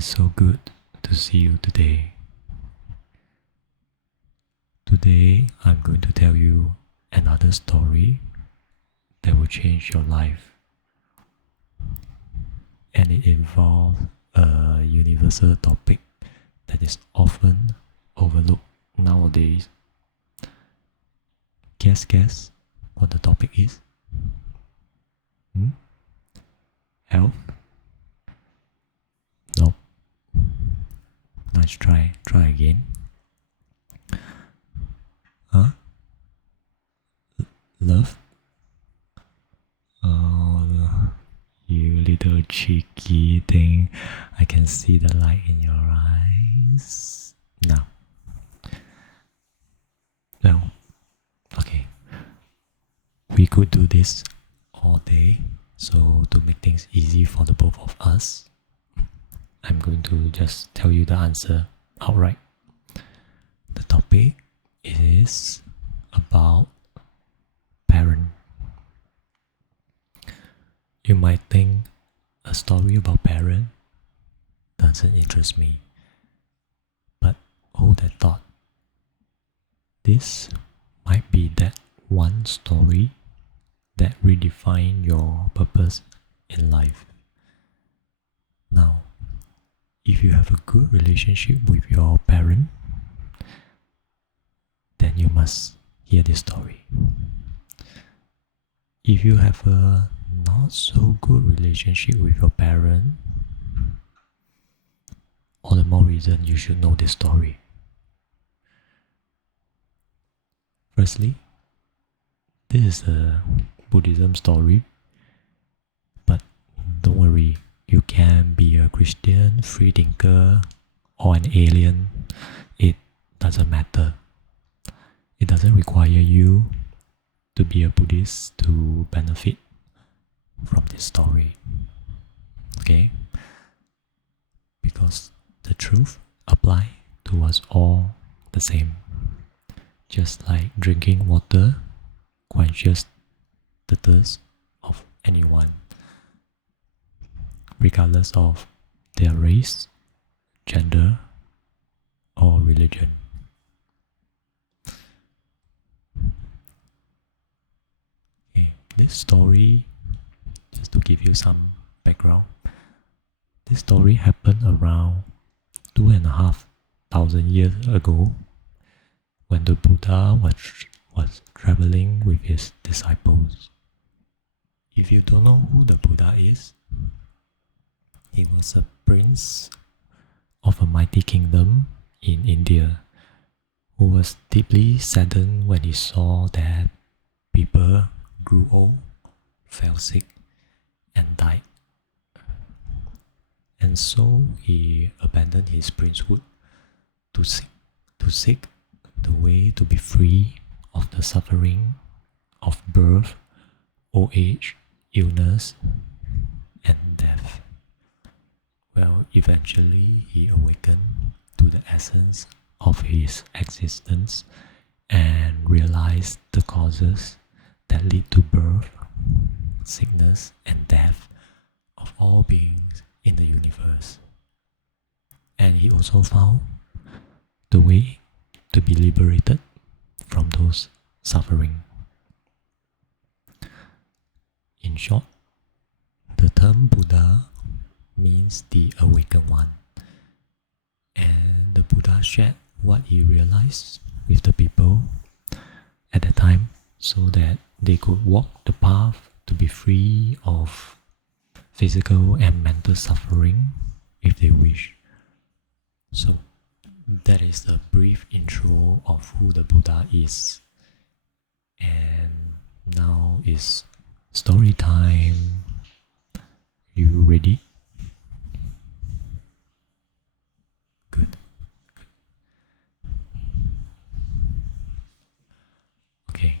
It's so good to see you today. Today, I'm going to tell you another story that will change your life. And it involves a universal topic that is often overlooked nowadays. Guess what the topic is? Health? Nope. Nice try. Try again. Huh? Love? Oh, you little cheeky thing. I can see the light in your eyes. Now. Well, okay. We could do this all day. So to make things easy for the both of us, I'm going to just tell you the answer outright. The topic is about parent. You might think a story about parent doesn't interest me, but hold that thought. This might be that one story that redefines your purpose in life. Now, if you have a good relationship with your parent, then you must hear this story. If you have a not so good relationship with your parent, all the more reason you should know this story. Firstly, this is a Buddhism story, but don't worry, you can be a Christian, free thinker, or an alien. It doesn't matter. It doesn't require you to be a Buddhist to benefit from this story. Okay? Because the truth applies to us all the same. Just like drinking water quenches the thirst of anyone, regardless of their race, gender, or religion. Okay, this story, just to give you some background, this story happened around 2,500 years ago when the Buddha was traveling with his disciples. If you don't know who the Buddha is, he was a prince of a mighty kingdom in India who was deeply saddened when he saw that people grew old, fell sick, and died. And so he abandoned his princehood to seek the way to be free of the suffering of birth, old age, illness, and death. Well, eventually he awakened to the essence of his existence and realized the causes that lead to birth, sickness, and death of all beings in the universe. And he also found the way to be liberated from those suffering. In short, the term Buddha means the awakened one. And the Buddha shared what he realized with the people at the time so that they could walk the path to be free of physical and mental suffering if they wish. So that is a brief intro of who the Buddha is. And now is story time. You ready? Good. Okay.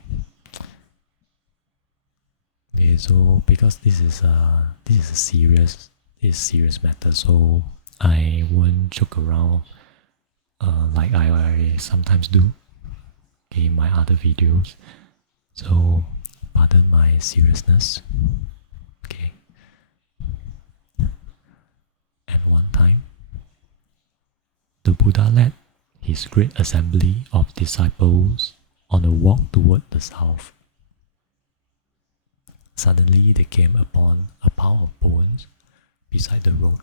Okay, so because this is a serious matter, so I won't joke around like I sometimes do in my other videos. So pardon my seriousness. Okay. At one time, the Buddha led his great assembly of disciples on a walk toward the south. Suddenly they came upon a pile of bones beside the road,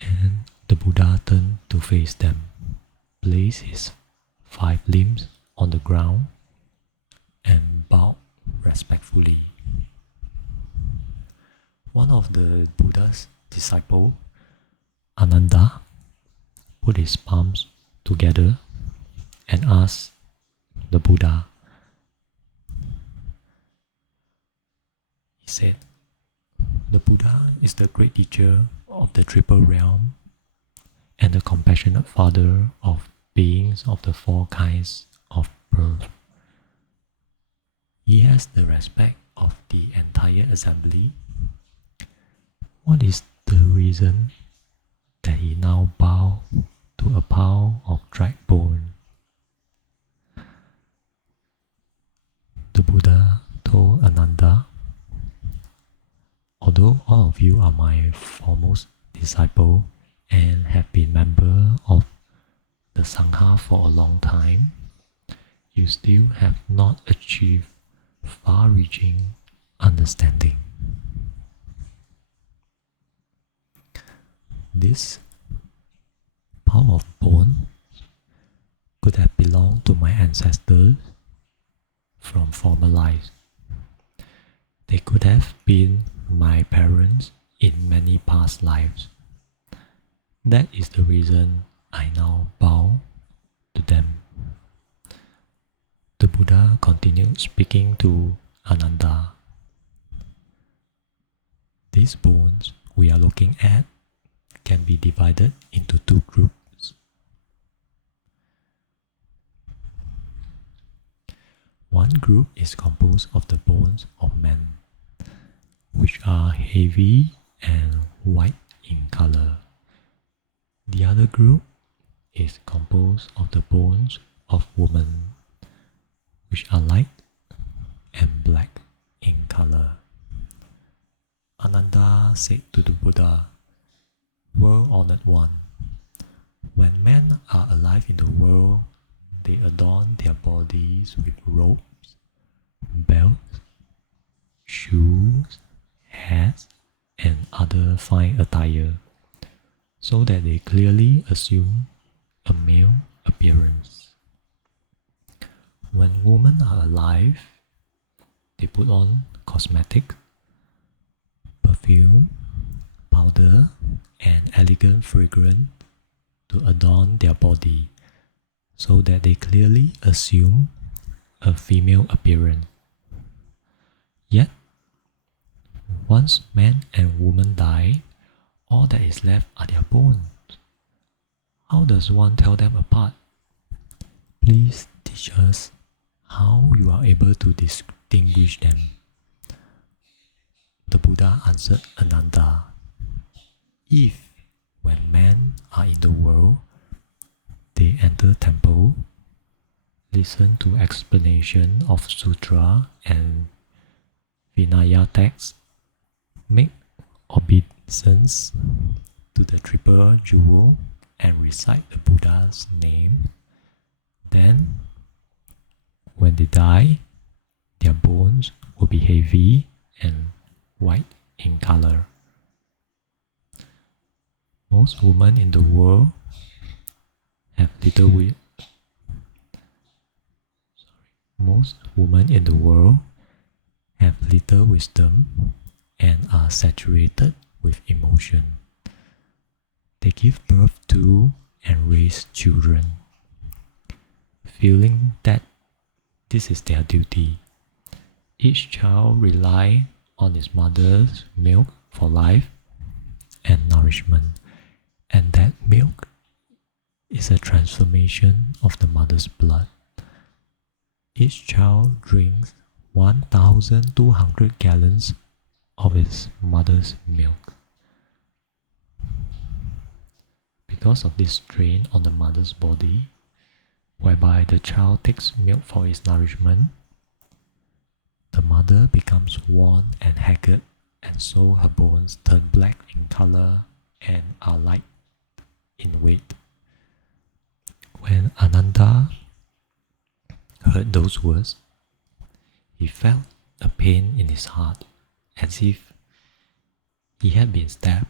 and the Buddha turned to face them, placed his 5 limbs on the ground, and bowed respectfully. One of the Buddha's disciples, Ananda, put his palms together and asked the Buddha, he said, "The Buddha is the great teacher of the triple realm and the compassionate father of beings of the 4 kinds of birth. He has the respect of the entire assembly. What is the reason that he now bows to a pile of dried bone?" The Buddha told Ananda, "Although all of you are my foremost disciple and have been member of the Sangha for a long time, you still have not achieved far-reaching understanding. This pile of bone could have belonged to my ancestors from former lives. They could have been my parents in many past lives. That is the reason I now bow to them." The Buddha continued speaking to Ananda. "These bones we are looking at can be divided into 2 groups. One group is composed of the bones of men, which are heavy and white in color. The other group is composed of the bones of women, which are light and black in color." Ananda said to the Buddha, "World-honored one, when men are alive in the world, they adorn their bodies with robes, belts, shoes, hats, and other fine attire, so that they clearly assume a male appearance. When women are alive, they put on cosmetics, perfume, powder, and elegant fragrance to adorn their body, so that they clearly assume a female appearance. Yet, once man and woman die, all that is left are their bones. How does one tell them apart? Please teach us how you are able to distinguish them." The Buddha answered Ananda, "If, when men are in the world, they enter temple, listen to explanation of sutra and Vinaya texts, make obeisance to the triple jewel, and recite the Buddha's name, then, when they die, their bones will be heavy and white in color. Most women in the world have little Most women in the world have little wisdom and are saturated with emotion. They give birth to and raise children, feeling that this is their duty. Each child relies on its mother's milk for life and nourishment, and that milk is a transformation of the mother's blood. Each child drinks 1,200 gallons of its mother's milk. Because of this strain on the mother's body, whereby the child takes milk for its nourishment, the mother becomes worn and haggard, and so her bones turn black in color and are light in weight. When Ananda heard those words, he felt a pain in his heart, as if he had been stabbed,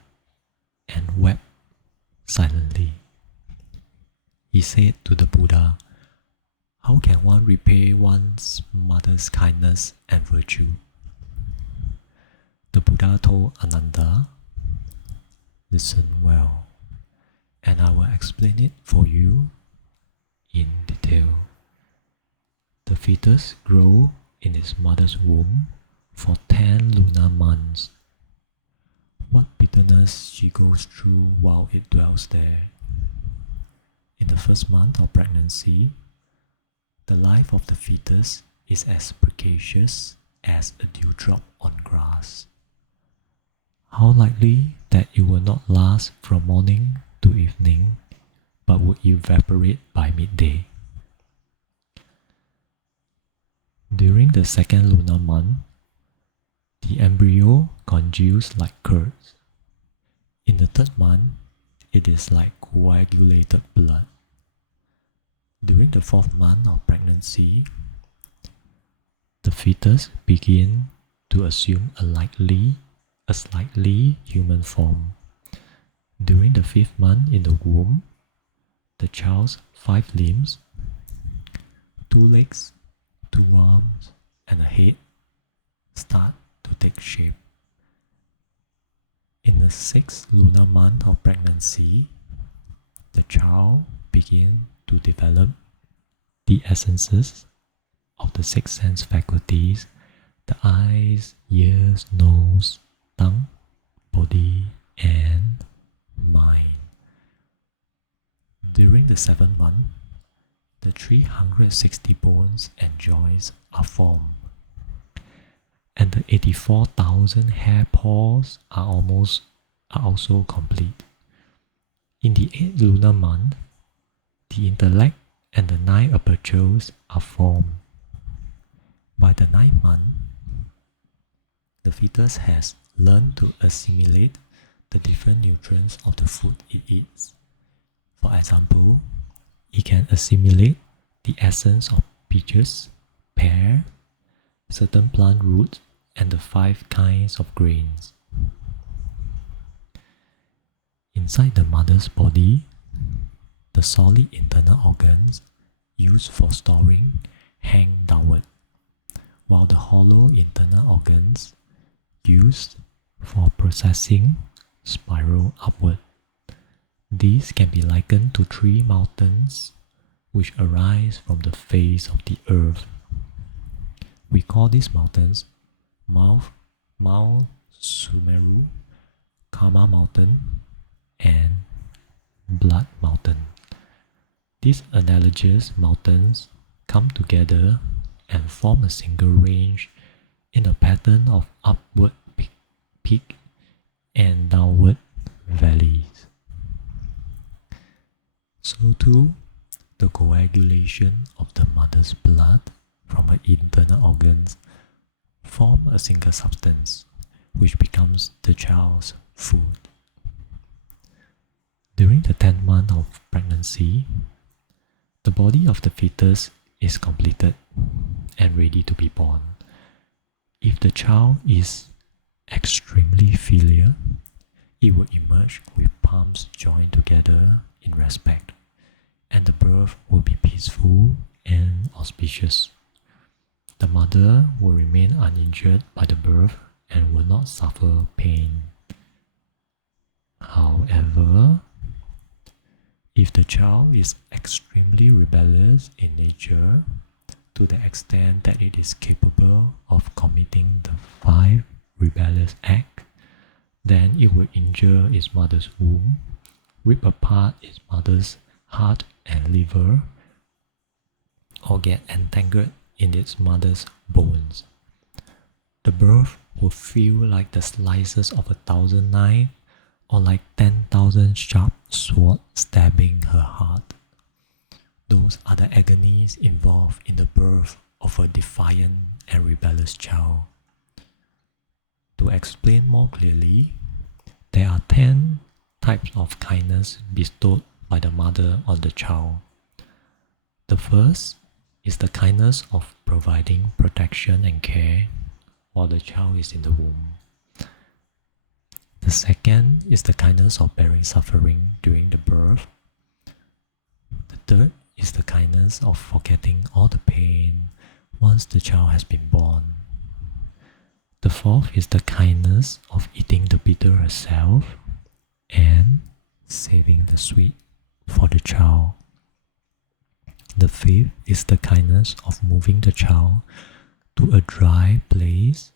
and wept silently. He said to the Buddha, "How can one repay one's mother's kindness and virtue?" The Buddha told Ananda, "Listen well, and I will explain it for you in detail. The fetus grows in its mother's womb for 10 lunar months. What bitterness she goes through while it dwells there. In the first month of pregnancy, the life of the fetus is as precarious as a dewdrop on grass. How likely that it will not last from morning to evening, but will evaporate by midday. During the second lunar month, the embryo congeals like curds. In the third month, it is like coagulated blood. During the fourth month of pregnancy, the fetus begins to assume a slightly human form. During the fifth month in the womb, the child's 5 limbs, 2 legs, 2 arms, and a head start to take shape. In the 6th lunar month of pregnancy, the child begins to develop the essences of the 6 sense faculties: the eyes, ears, nose, tongue, body, and mind. During the 7th month, the 360 bones and joints are formed, and the 84,000 hair pores are also complete. In the 8th lunar month, the intellect and the 9 apertures are formed. By the 9th month, the fetus has learned to assimilate the different nutrients of the food it eats. For example, it can assimilate the essence of peaches, pear, certain plant roots, and the 5 kinds of grains. Inside the mother's body, the solid internal organs used for storing hang downward, while the hollow internal organs used for processing spiral upward. These can be likened to 3 mountains which arise from the face of the earth. We call these mountains Mount Sumeru, Karma Mountain, and Blood Mountain. These analogous mountains come together and form a single range in a pattern of upward peak and downward valleys. So too, the coagulation of the mother's blood from her internal organs form a single substance, which becomes the child's food. During the 10th month of pregnancy, the body of the fetus is completed and ready to be born. If the child is extremely filial, it will emerge with palms joined together in respect, and the birth will be peaceful and auspicious. The mother will remain uninjured by the birth and will not suffer pain. However, if the child is extremely rebellious in nature, to the extent that it is capable of committing the 5 rebellious acts, then it will injure its mother's womb, rip apart its mother's heart and liver, or get entangled in its mother's bones. The birth will feel like the slices of 1,000 knives, or like 10,000 sharp swords stabbing her heart. Those are the agonies involved in the birth of a defiant and rebellious child. To explain more clearly, there are 10 types of kindness bestowed by the mother on the child. The first is the kindness of providing protection and care while the child is in the womb. The second is the kindness of bearing suffering during the birth. The third is the kindness of forgetting all the pain once the child has been born. The fourth is the kindness of eating the bitter herself and saving the sweet for the child. The fifth is the kindness of moving the child to a dry place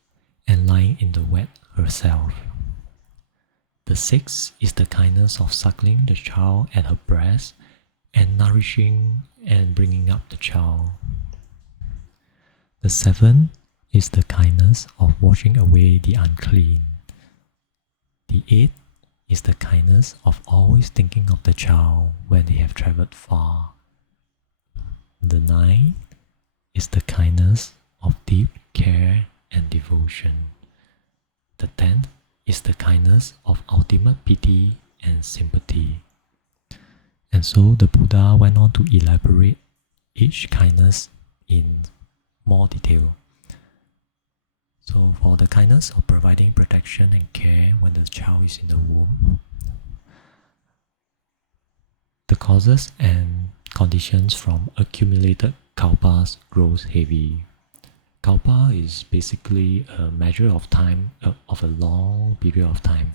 and lying in the wet herself. The sixth is the kindness of suckling the child at her breast and nourishing and bringing up the child. The seventh is the kindness of washing away the unclean. The eighth is the kindness of always thinking of the child when they have traveled far. The ninth is the kindness of deep care and devotion. The 10th is the kindness of ultimate pity and sympathy. And so the Buddha went on to elaborate each kindness in more detail. So for the kindness of providing protection and care when the child is in the womb, the causes and conditions from accumulated kalpas grows heavy. Kalpa is basically a measure of time, of a long period of time,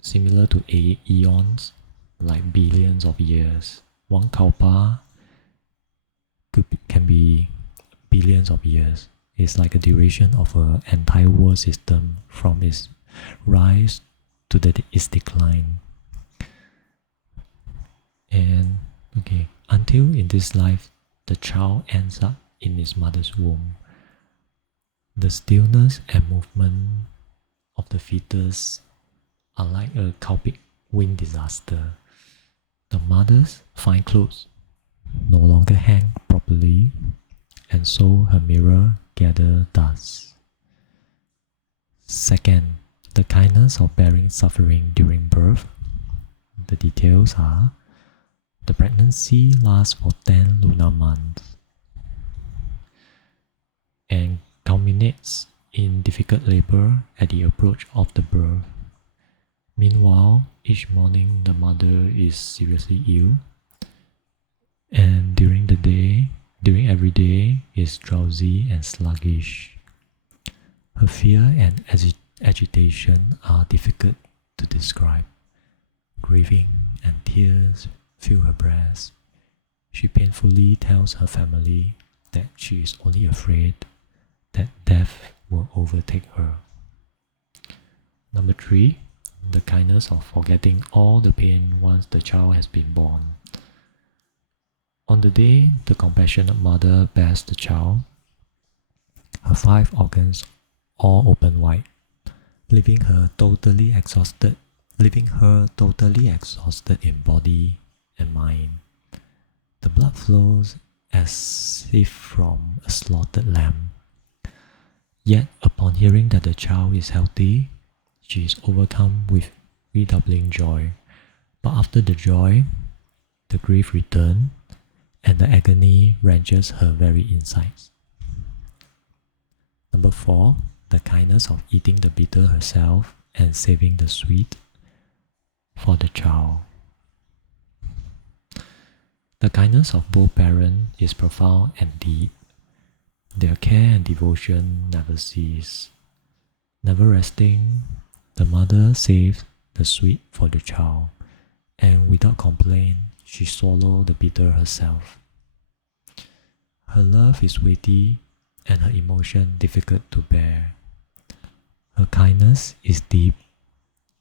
similar to eons, like billions of years. One kalpa can be billions of years. It's like a duration of an entire world system from its rise to its decline. And until in this life the child ends up in its mother's womb, the stillness and movement of the fetus are like a Celtic wind disaster. The mother's fine clothes no longer hang properly, and so her mirror gather dust. Second, the kindness of bearing suffering during birth. The details are: the pregnancy lasts for 10 lunar months and culminates in difficult labor at the approach of the birth. Meanwhile, each morning the mother is seriously ill, and during every day is drowsy and sluggish. Her fear and agitation are difficult to describe. Grieving and tears fill her breast. She painfully tells her family that she is only afraid that death will overtake her. Number 3, the kindness of forgetting all the pain once the child has been born. On the day the compassionate mother bears the child, her 5 organs all open wide, leaving her totally exhausted in body and mind. The blood flows as if from a slaughtered lamb. Yet upon hearing that the child is healthy, she is overcome with redoubling joy. But after the joy, the grief returns, and the agony wrenches her very insides. Number 4, the kindness of eating the bitter herself and saving the sweet for the child. The kindness of both parents is profound and deep. Their care and devotion never cease. Never resting, the mother saves the sweet for the child, and without complaint, she swallows the bitter herself. Her love is weighty and her emotion difficult to bear. Her kindness is deep,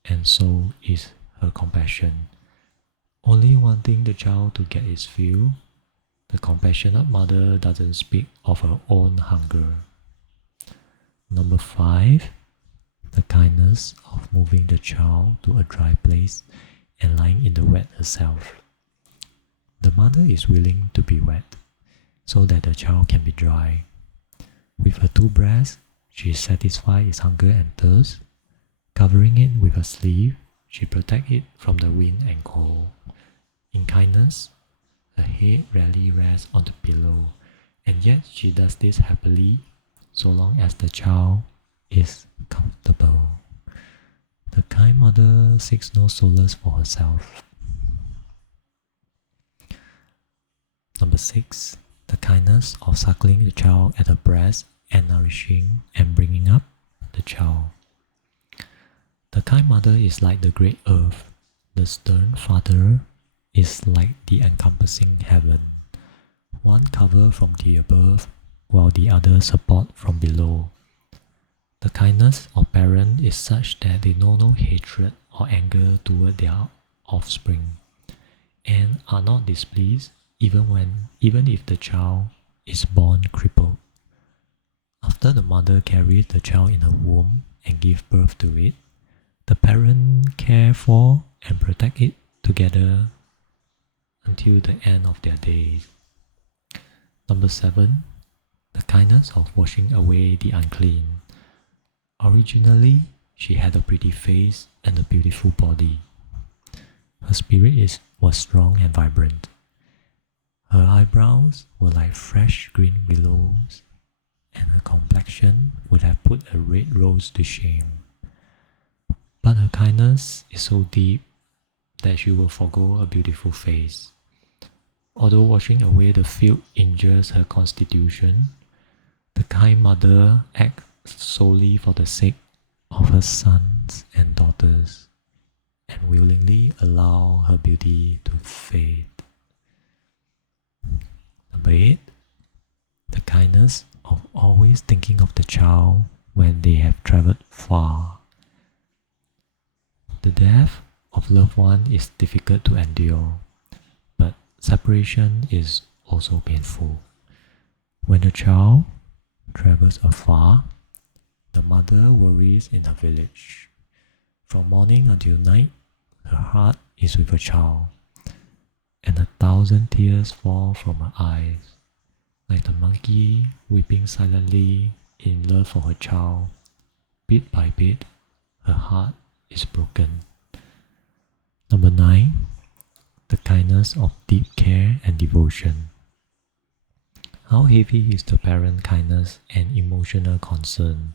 and so is her compassion. Only wanting the child to get its fill, the compassionate mother doesn't speak of her own hunger. Number 5, the kindness of moving the child to a dry place and lying in the wet herself. The mother is willing to be wet so that the child can be dry. With her 2 breasts, she satisfies its hunger and thirst. Covering it with her sleeve, she protects it from the wind and cold. In kindness, her head rarely rests on the pillow, and yet she does this happily, so long as the child is comfortable. The kind mother seeks no solace for herself. Number 6. The kindness of suckling the child at her breast and nourishing and bringing up the child. The kind mother is like the great earth. The stern father is like the encompassing heaven. One cover from the above, while the other support from below. The kindness of parents is such that they know no hatred or anger toward their offspring, and are not displeased even if the child is born crippled. After the mother carries the child in her womb and gives birth to it, the parent care for and protect it together until the end of their days. Number 7. The kindness of washing away the unclean. Originally, she had a pretty face and a beautiful body. Her spirit was strong and vibrant. Her eyebrows were like fresh green willows, and her complexion would have put a red rose to shame. But her kindness is so deep that she will forego a beautiful face. Although washing away the filth injures her constitution, the kind mother acts solely for the sake of her sons and daughters, and willingly allow her beauty to fade. Number 8. The kindness of always thinking of the child when they have travelled far. The death of loved one is difficult to endure, but separation is also painful. When the child travels afar, the mother worries in her village. From morning until night, her heart is with her child, and 1,000 tears fall from her eyes. Like the monkey weeping silently in love for her child, bit by bit, her heart is broken. Number 9. The kindness of deep care and devotion. How heavy is the parent kindness and emotional concern?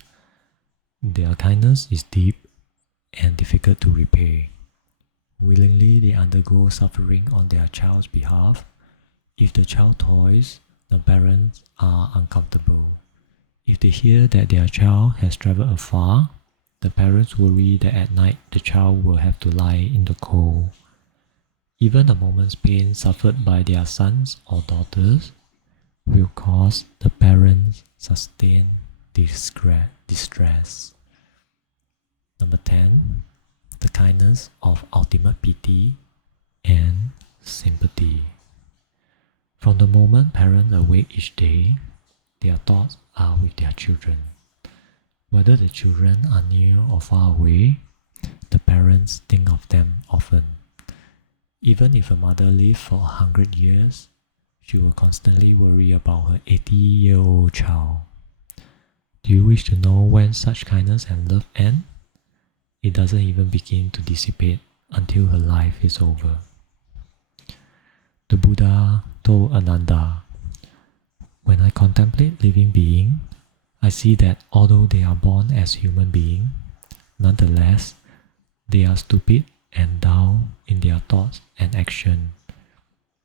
Their kindness is deep and difficult to repay. Willingly they undergo suffering on their child's behalf. If the child toys, the parents are uncomfortable. If they hear that their child has travelled afar, the parents worry that at night the child will have to lie in the cold. Even a moment's pain suffered by their sons or daughters will cause the parents sustained distress. Number 10. The kindness of ultimate pity and sympathy. From the moment parents awake each day, their thoughts are with their children. Whether the children are near or far away, the parents think of them often. Even if a mother lives for 100 years, she will constantly worry about her 80-year-old child. Do you wish to know when such kindness and love end? It doesn't even begin to dissipate until her life is over. The Buddha told Ananda, "When I contemplate living beings, I see that although they are born as human beings, nonetheless, they are stupid and dull in their thoughts and action.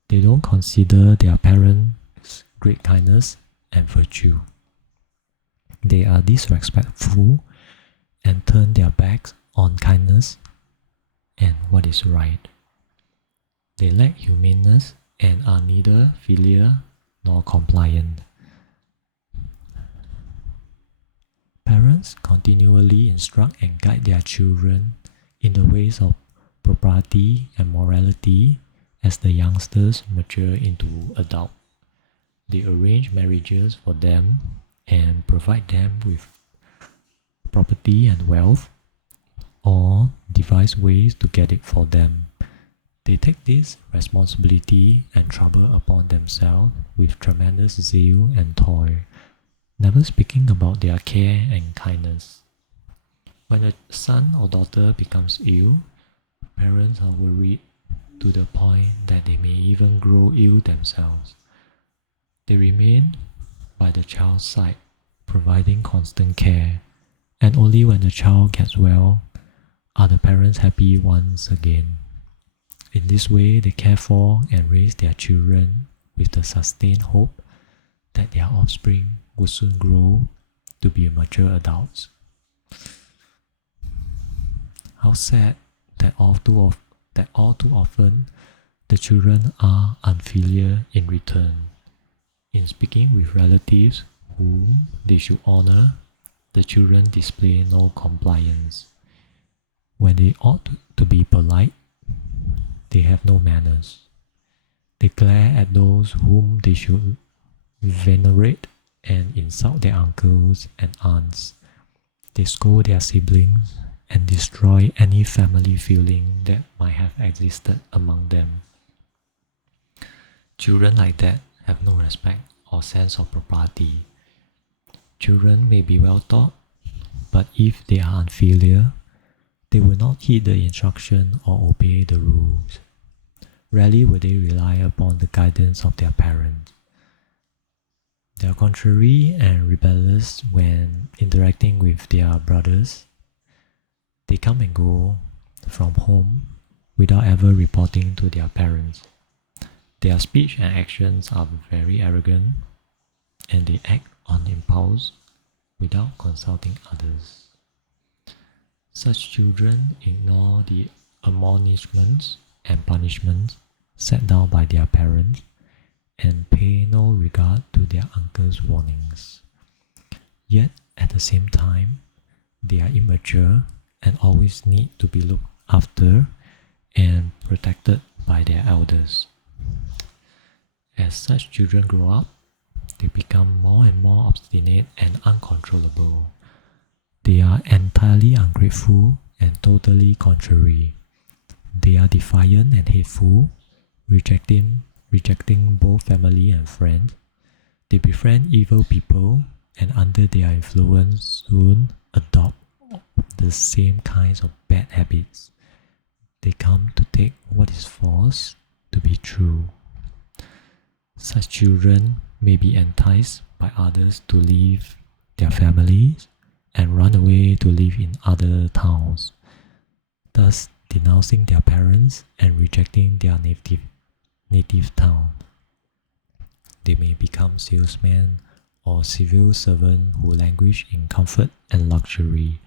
They don't consider their parents' great kindness and virtue. They are disrespectful and turn their backs on kindness and what is right. They lack humaneness and are neither filial nor compliant." Parents continually instruct and guide their children in the ways of propriety and morality as the youngsters mature into adult. They arrange marriages for them and provide them with property and wealth, or devise ways to get it for them. They take this responsibility and trouble upon themselves with tremendous zeal and toil, never speaking about their care and kindness. When a son or daughter becomes ill, parents are worried to the point that they may even grow ill themselves. They remain by the child's side, providing constant care, and only when the child gets well are the parents happy once again. In this way, they care for and raise their children with the sustained hope that their offspring will soon grow to be mature adults. How sad that all too often the children are unfilial in return. In speaking with relatives whom they should honor, the children display no compliance. When they ought to be polite, they have no manners. They glare at those whom they should venerate and insult their uncles and aunts. They scold their siblings and destroy any family feeling that might have existed among them. Children like that have no respect or sense of propriety. Children may be well taught, but if they are unfilial, they will not heed the instruction or obey the rules. Rarely will they rely upon the guidance of their parents. They are contrary and rebellious when interacting with their brothers. They come and go from home without ever reporting to their parents. Their speech and actions are very arrogant, and they act on impulse without consulting others. Such children ignore the admonishments and punishments set down by their parents and pay no regard to their uncle's warnings. Yet, at the same time, they are immature and always need to be looked after and protected by their elders. As such children grow up, they become more and more obstinate and uncontrollable. They are entirely ungrateful and totally contrary. They are defiant and hateful, rejecting both family and friends. They befriend evil people and under their influence soon adopt the same kinds of bad habits. They come to take what is false to be true. Such children may be enticed by others to leave their families and run away to live in other towns, thus denouncing their parents and rejecting their native town. They may become salesmen or civil servants who languish in comfort and luxury.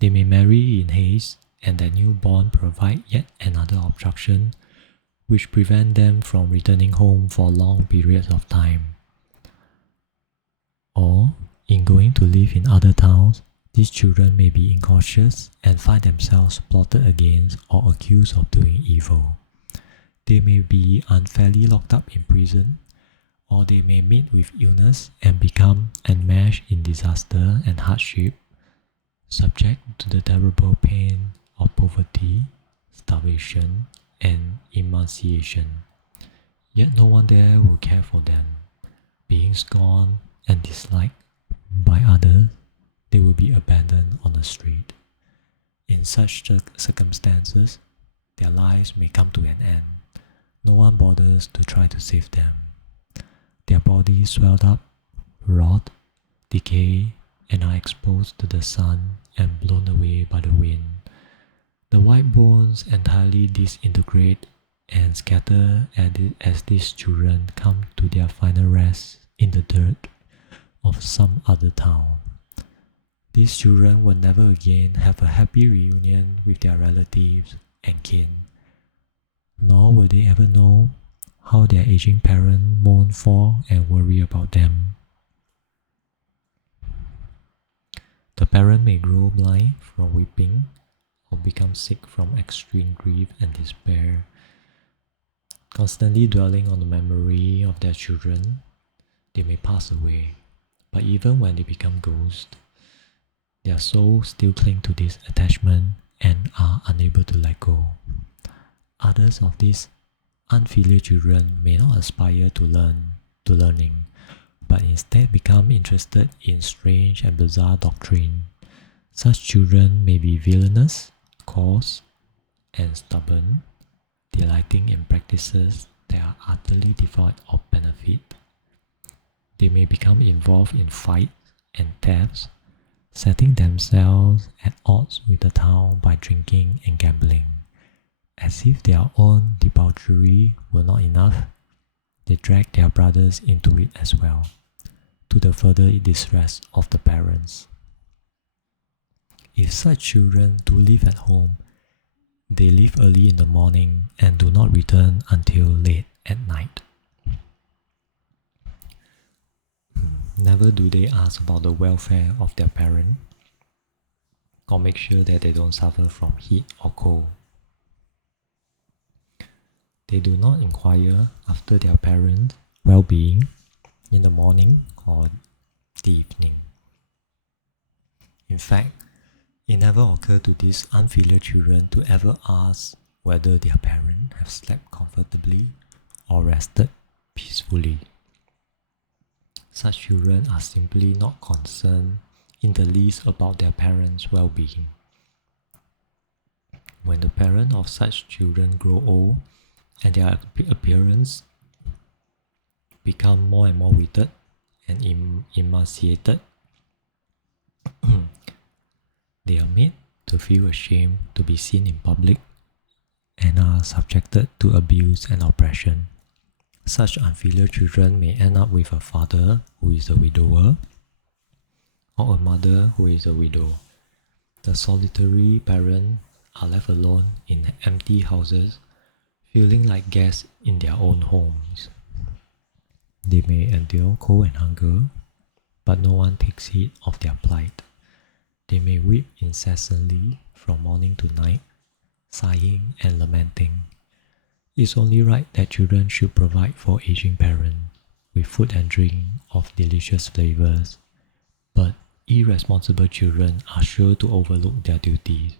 They may marry in haste, and their newborn provide yet another obstruction which prevent them from returning home for long periods of time. Or, in going to live in other towns, these children may be incautious and find themselves plotted against or accused of doing evil. They may be unfairly locked up in prison, or they may meet with illness and become enmeshed in disaster and hardship, subject to the terrible pain of poverty, starvation, and emaciation. Yet no one there will care for them. Being scorned and disliked by others, they will be abandoned on the street. In such circumstances, their lives may come to an end. No one bothers to try to save them. Their bodies swell up, rot, decay, and are exposed to the sun and blown away by the wind. The white bones entirely disintegrate and scatter as these children come to their final rest in the dirt of some other town. These children will never again have a happy reunion with their relatives and kin, nor will they ever know how their aging parents mourn for and worry about them. The parent may grow blind from weeping or become sick from extreme grief and despair. Constantly dwelling on the memory of their children, they may pass away, but even when they become ghosts, their souls still cling to this attachment and are unable to let go. Others of these unfilial children may not aspire to learning, but instead become interested in strange and bizarre doctrine. Such children may be villainous, coarse, and stubborn, delighting in practices that are utterly devoid of benefit. They may become involved in fights and thefts, setting themselves at odds with the town by drinking and gambling. As if their own debauchery were not enough, they drag their brothers into it as well, to the further distress of the parents. If such children do live at home, they leave early in the morning and do not return until late at night. Never do they ask about the welfare of their parent or make sure that they don't suffer from heat or cold. They do not inquire after their parents' well-being in the morning or the evening. In fact, it never occurred to these unfilial children to ever ask whether their parents have slept comfortably or rested peacefully. Such children are simply not concerned in the least about their parents' well-being. When the parents of such children grow old and their appearance become more and more withered and emaciated, they are made to feel ashamed to be seen in public and are subjected to abuse and oppression. Such unfilial children may end up with a father who is a widower or a mother who is a widow. The solitary parents are left alone in empty houses, feeling like guests in their own homes. They may endure cold and hunger, but no one takes heed of their plight. They may weep incessantly from morning to night, sighing and lamenting. It's only right that children should provide for aging parents with food and drink of delicious flavors, but irresponsible children are sure to overlook their duties.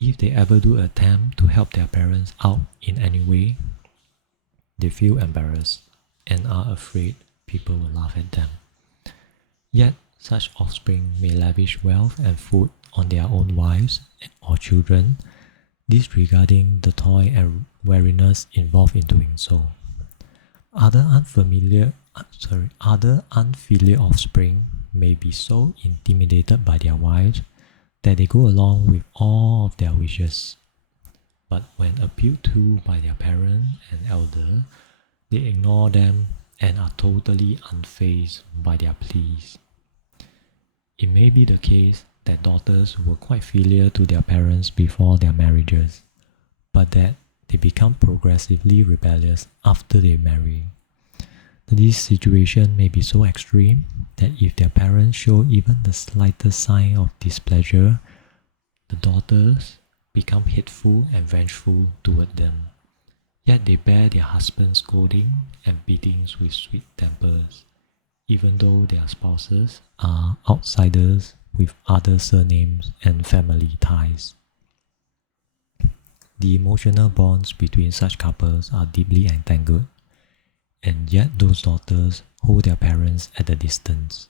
If they ever do attempt to help their parents out in any way, they feel embarrassed and are afraid people will laugh at them. Yet, such offspring may lavish wealth and food on their own wives or children, disregarding the toil and weariness involved in doing so. Other unfilial offspring may be so intimidated by their wives that they go along with all of their wishes. But when appealed to by their parents and elders, they ignore them and are totally unfazed by their pleas. It may be the case that daughters were quite filial to their parents before their marriages, but that they become progressively rebellious after they marry. This situation may be so extreme that if their parents show even the slightest sign of displeasure, the daughters become hateful and vengeful toward them. Yet they bear their husband's scolding and beatings with sweet tempers, even though their spouses are outsiders with other surnames and family ties. The emotional bonds between such couples are deeply entangled, and yet those daughters hold their parents at a distance.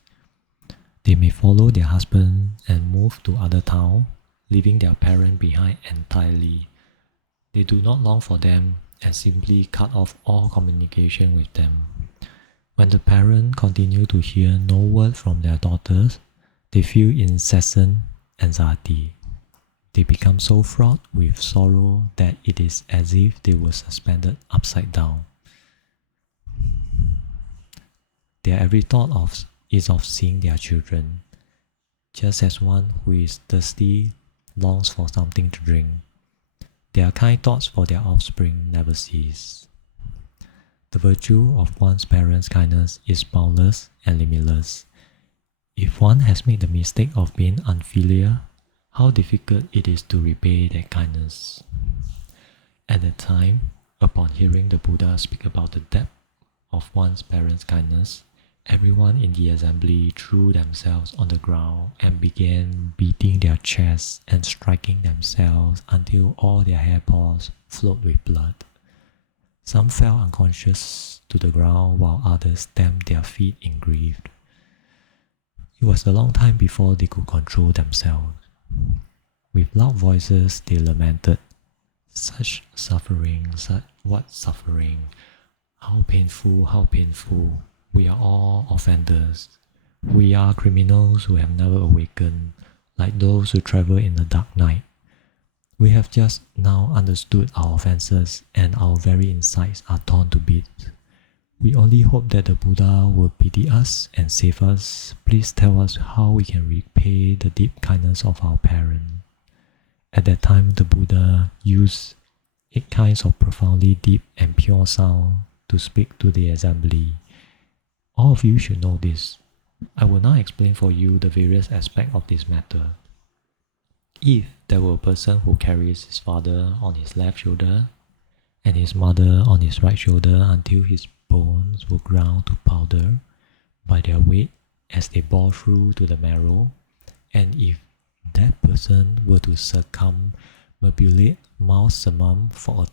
They may follow their husband and move to other towns, leaving their parent behind entirely. They do not long for them and simply cut off all communication with them. When the parents continue to hear no word from their daughters, they feel incessant anxiety. They become so fraught with sorrow that it is as if they were suspended upside down. Their every thought is of seeing their children, just as one who is thirsty longs for something to drink. Their kind thoughts for their offspring never cease. The virtue of one's parents' kindness is boundless and limitless. If one has made the mistake of being unfilial, how difficult it is to repay that kindness. At that time, upon hearing the Buddha speak about the depth of one's parents' kindness, everyone in the assembly threw themselves on the ground and began beating their chests and striking themselves until all their hair paws flowed with blood. Some fell unconscious to the ground while others stamped their feet in grief. It was a long time before they could control themselves. With loud voices they lamented, Such suffering, what suffering? How painful, how painful. We are all offenders. We are criminals who have never awakened, like those who travel in the dark night. We have just now understood our offenses, and our very insides are torn to bits. We only hope that the Buddha will pity us and save us. Please tell us how we can repay the deep kindness of our parents. At that time, the Buddha used 8 kinds of profoundly deep and pure sound to speak to the assembly. All of you should know this. I will now explain for you the various aspects of this matter. If there were a person who carries his father on his left shoulder and his mother on his right shoulder until his bones were ground to powder by their weight as they bore through to the marrow, and if that person were to circumambulate Mount Samam for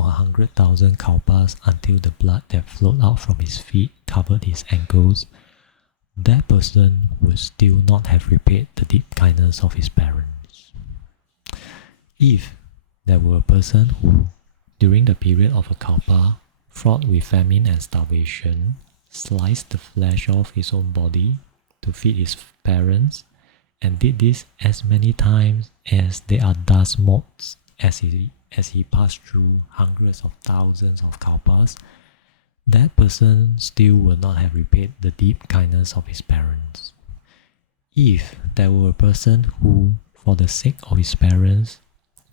100,000 kalpas until the blood that flowed out from his feet covered his ankles, that person would still not have repaid the deep kindness of his parents. If there were a person who, during the period of a kalpa, fraught with famine and starvation, sliced the flesh off his own body to feed his parents, and did this as many times as there are dust motes as he passed through hundreds of thousands of kalpas, that person still will not have repaid the deep kindness of his parents. If there were a person who, for the sake of his parents,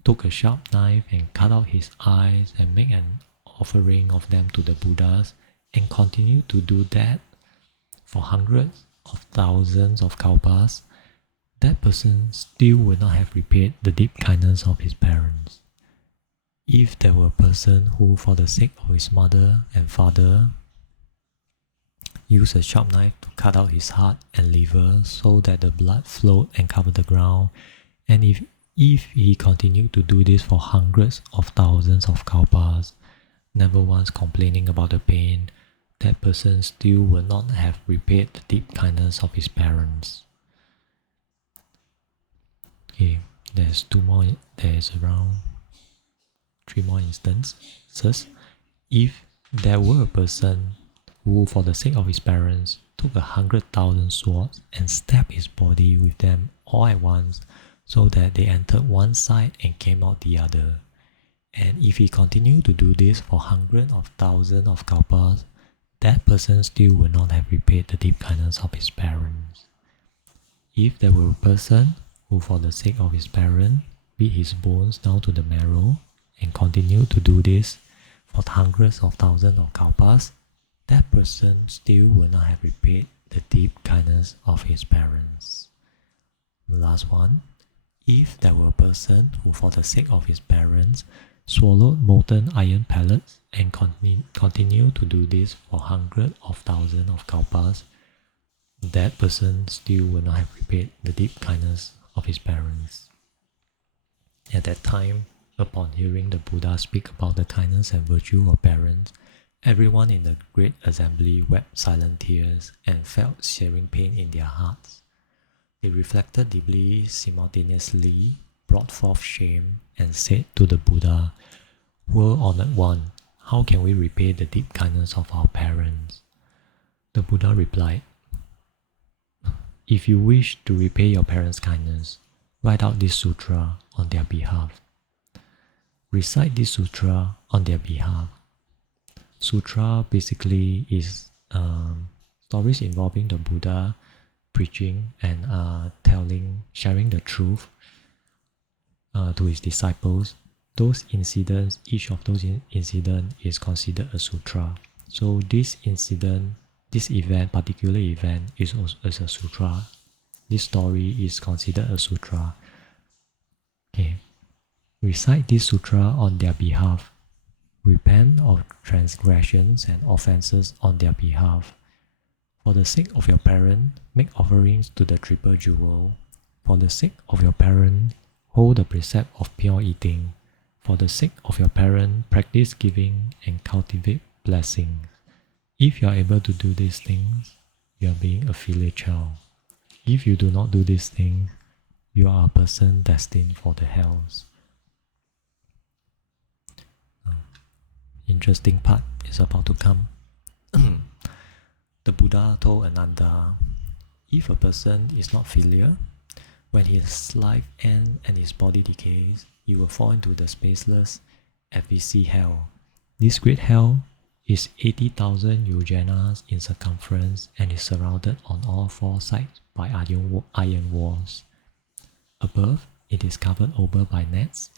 took a sharp knife and cut out his eyes and made an offering of them to the Buddhas, and continued to do that for hundreds of thousands of kalpas, that person still will not have repaid the deep kindness of his parents. If there were a person who, for the sake of his mother and father, used a sharp knife to cut out his heart and liver so that the blood flowed and covered the ground, and if he continued to do this for hundreds of thousands of kalpas, never once complaining about the pain, that person still will not have repaid the deep kindness of his parents. Okay, there's around 3 more instances. If there were a person who, for the sake of his parents, took 100,000 swords and stabbed his body with them all at once, so that they entered one side and came out the other, and if he continued to do this for hundreds of thousands of kalpas, that person still will not have repaid the deep kindness of his parents. If there were a person who, for the sake of his parents, beat his bones down to the marrow and continued to do this for hundreds of thousands of kalpas, that person still will not have repaid the deep kindness of his parents. The last one. If there were a person who, for the sake of his parents, swallowed molten iron pellets and continued to do this for hundreds of thousands of kalpas, that person still will not have repaid the deep kindness of his parents. At that time, upon hearing the Buddha speak about the kindness and virtue of parents, everyone in the great assembly wept silent tears and felt searing pain in their hearts. They reflected deeply, simultaneously, brought forth shame, and said to the Buddha, "World-honored one, how can we repay the deep kindness of our parents?" The Buddha replied, "If you wish to repay your parents' kindness, write out this sutra on their behalf. Recite this sutra on their behalf." Sutra basically is stories involving the Buddha preaching and sharing the truth to his disciples. Those incidents, each of those incidents is considered a sutra. So this particular event is a sutra. This story is considered a sutra. Okay. Recite this sutra on their behalf. Repent of transgressions and offenses on their behalf. For the sake of your parent, make offerings to the triple jewel. For the sake of your parent, hold the precept of pure eating. For the sake of your parent, practice giving and cultivate blessings. If you are able to do these things, you are being a filial child. If you do not do these things, you are a person destined for the hells. interesting part is about to come. The Buddha told Ananda, if a person is not filial, when his life ends and his body decays, he will fall into the spaceless FVC hell. This great hell is 80,000 yojanas in circumference and is surrounded on all four sides by iron walls. Above, it is covered over by nets,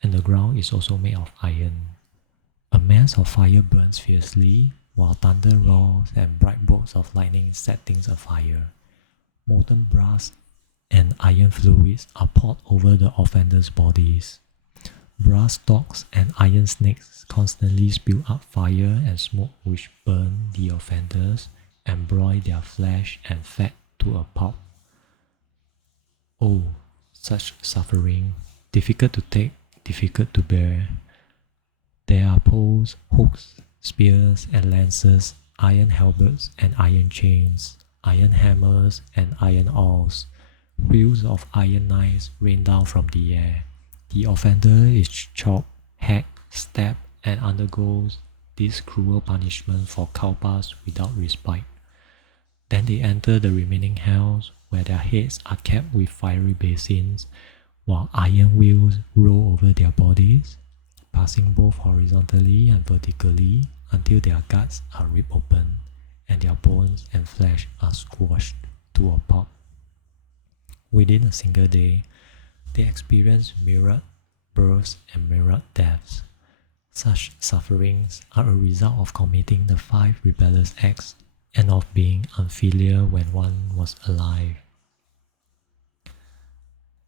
and the ground is also made of iron. A mass of fire burns fiercely, while thunder roars and bright bolts of lightning set things afire. Molten brass and iron fluids are poured over the offenders' bodies. Brass dogs and iron snakes constantly spew up fire and smoke which burn the offenders and broil their flesh and fat to a pulp. Oh, such suffering, difficult to take, difficult to bear. There are poles, hooks, spears and lances, iron halberds and iron chains, iron hammers and iron awls. Wheels of iron knives rain down from the air. The offender is chopped, hacked, stabbed, and undergoes this cruel punishment for kalpas without respite. Then they enter the remaining hells, where their heads are kept with fiery basins, while iron wheels roll over their bodies, passing both horizontally and vertically until their guts are ripped open and their bones and flesh are squashed to a pulp. Within a single day, they experience myriad births and myriad deaths. Such sufferings are a result of committing the 5 rebellious acts and of being unfilial when one was alive.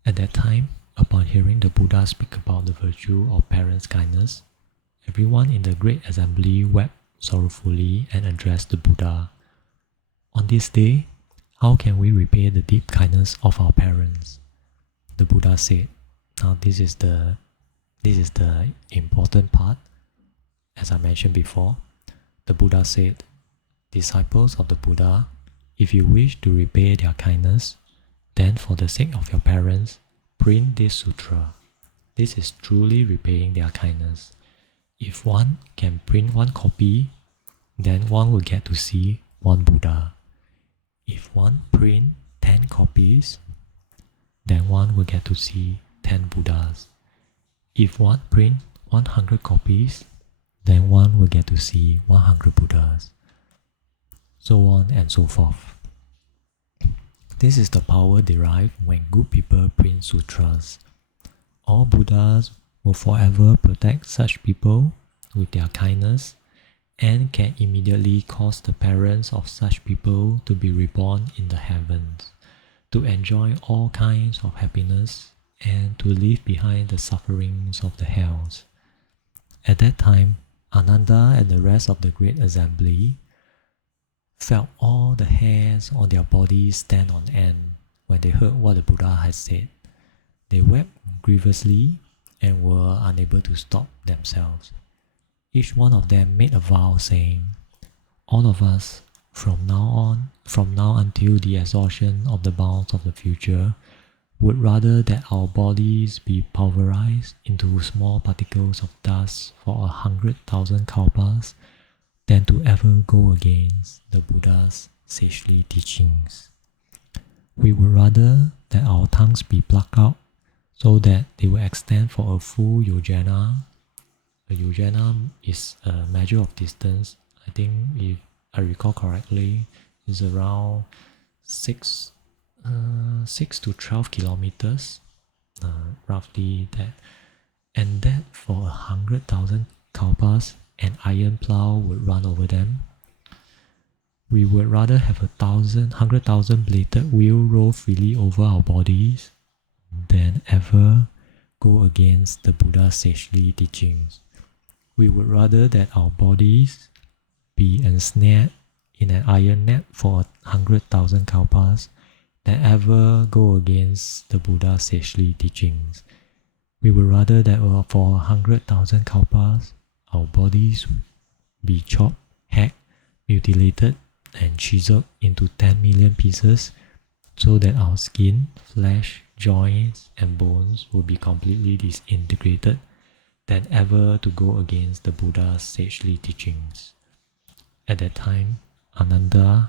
At that time, upon hearing the Buddha speak about the virtue of parents' kindness, everyone in the great assembly wept sorrowfully and addressed the Buddha. On this day, how can we repay the deep kindness of our parents? The Buddha said, now this is the important part. As I mentioned before, the Buddha said, disciples of the Buddha, if you wish to repay their kindness, then for the sake of your parents, print this sutra. This is truly repaying their kindness. If one can print 1 copy, then one will get to see 1 Buddha. If one print 10 copies, then one will get to see 10 Buddhas. If one print 100 copies, then one will get to see 100 Buddhas. So on and so forth. This is the power derived when good people print sutras. All Buddhas will forever protect such people with their kindness and can immediately cause the parents of such people to be reborn in the heavens, to enjoy all kinds of happiness and to leave behind the sufferings of the hells. At that time, Ananda and the rest of the great assembly felt all the hairs on their bodies stand on end when they heard what the Buddha had said. They wept grievously and were unable to stop themselves. Each one of them made a vow saying, all of us, from now until the exhaustion of the bounds of the future, would rather that our bodies be pulverized into small particles of dust for 100,000 kalpas than to ever go against the Buddha's sagely teachings. We would rather that our tongues be plucked out so that they will extend for a full yojana. A yojana is a measure of distance. I think if I recall correctly, is around 6 to 12 kilometers, roughly that. And that for 100,000 kalpas, an iron plow would run over them. We would rather have 100,000 bladed wheel roll freely over our bodies than ever go against the Buddha's sagely teachings. We would rather that our bodies be ensnared in an iron net for 100,000 kalpas than ever go against the Buddha's sagely teachings. We would rather that for 100,000 kalpas, our bodies be chopped, hacked, mutilated, and chiseled into 10 million pieces so that our skin, flesh, joints, and bones will be completely disintegrated than ever to go against the Buddha's sagely teachings. At that time, Ananda,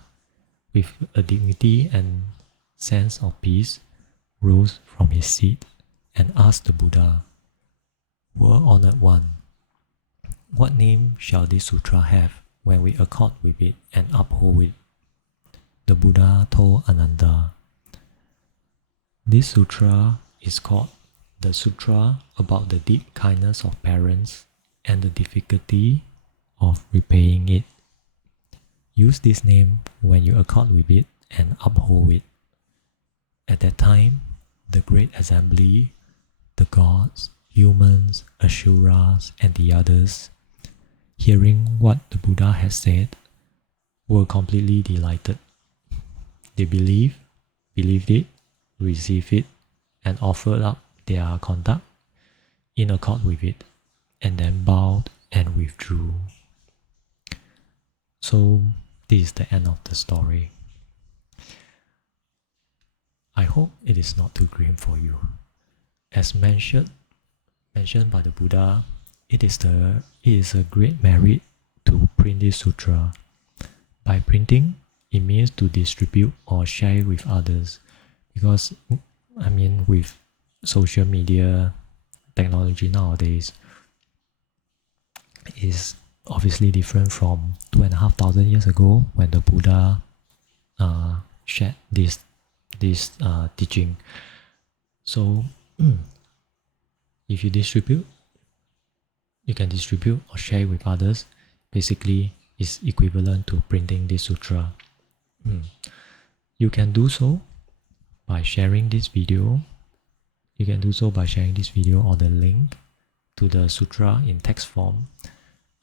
with a dignity and sense of peace, rose from his seat and asked the Buddha, "Well-honored one, what name shall this sutra have when we accord with it and uphold it?" The Buddha told Ananda, "This sutra is called the Sutra about the deep kindness of parents and the difficulty of repaying it. Use this name when you accord with it and uphold it." At that time, the great assembly, the gods, humans, asuras, and the others, hearing what the Buddha had said, were completely delighted. They believed it, received it, and offered up their conduct in accord with it, and then bowed and withdrew. So this is the end of the story. I hope it is not too grim for you. As mentioned by the Buddha, it is a great merit to print this sutra. By printing, it means to distribute or share with others, because with social media technology nowadays is obviously different from 2,500 years ago when the Buddha shared this teaching. So if you can distribute or share with others. Basically, is equivalent to printing this sutra. You can do so by sharing this video. You can do so by sharing this video or the link to the sutra in text form.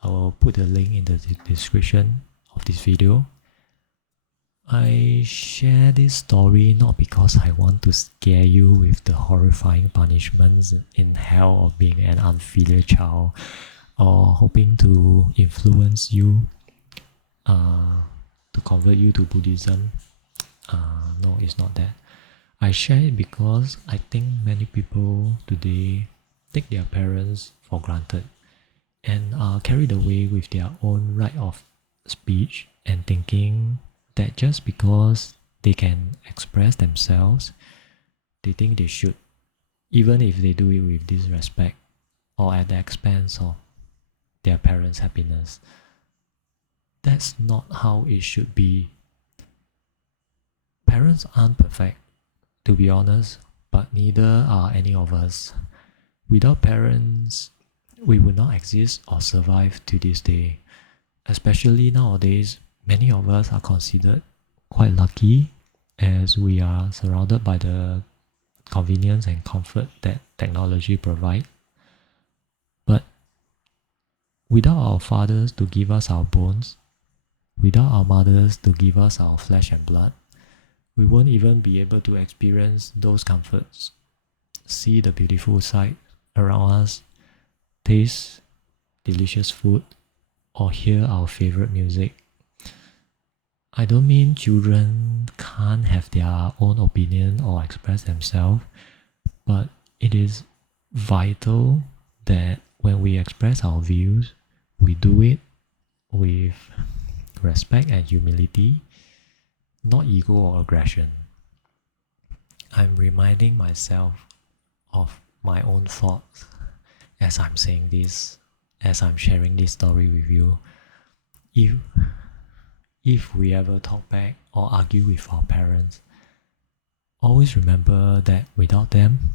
I will put the link in the description of this video. I share this story not because I want to scare you with the horrifying punishments in hell of being an unfilial child, or hoping to influence you to convert you to Buddhism. No, it's not that. I share it because I think many people today take their parents for granted and are carried away with their own right of speech and thinking that just because they can express themselves, they think they should, even if they do it with disrespect or at the expense of their parents' happiness. That's not how it should be. Parents aren't perfect, to be honest, but neither are any of us. Without parents, we would not exist or survive to this day. Especially nowadays, many of us are considered quite lucky as we are surrounded by the convenience and comfort that technology provides. But without our fathers to give us our bones, without our mothers to give us our flesh and blood, we won't even be able to experience those comforts, see the beautiful sight around us, taste delicious food, or hear our favorite music. I don't mean children can't have their own opinion or express themselves, but it is vital that when we express our views, we do it with respect and humility, not ego or aggression. I'm reminding myself of my own thoughts as I'm saying this, as I'm sharing this story with you. If we ever talk back or argue with our parents, always remember that without them,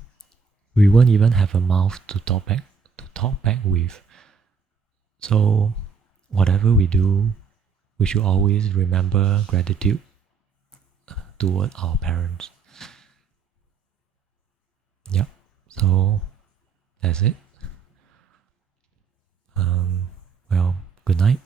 we won't even have a mouth to talk back with. So whatever we do, we should always remember gratitude toward our parents. Yep. So that's it. Well, good night.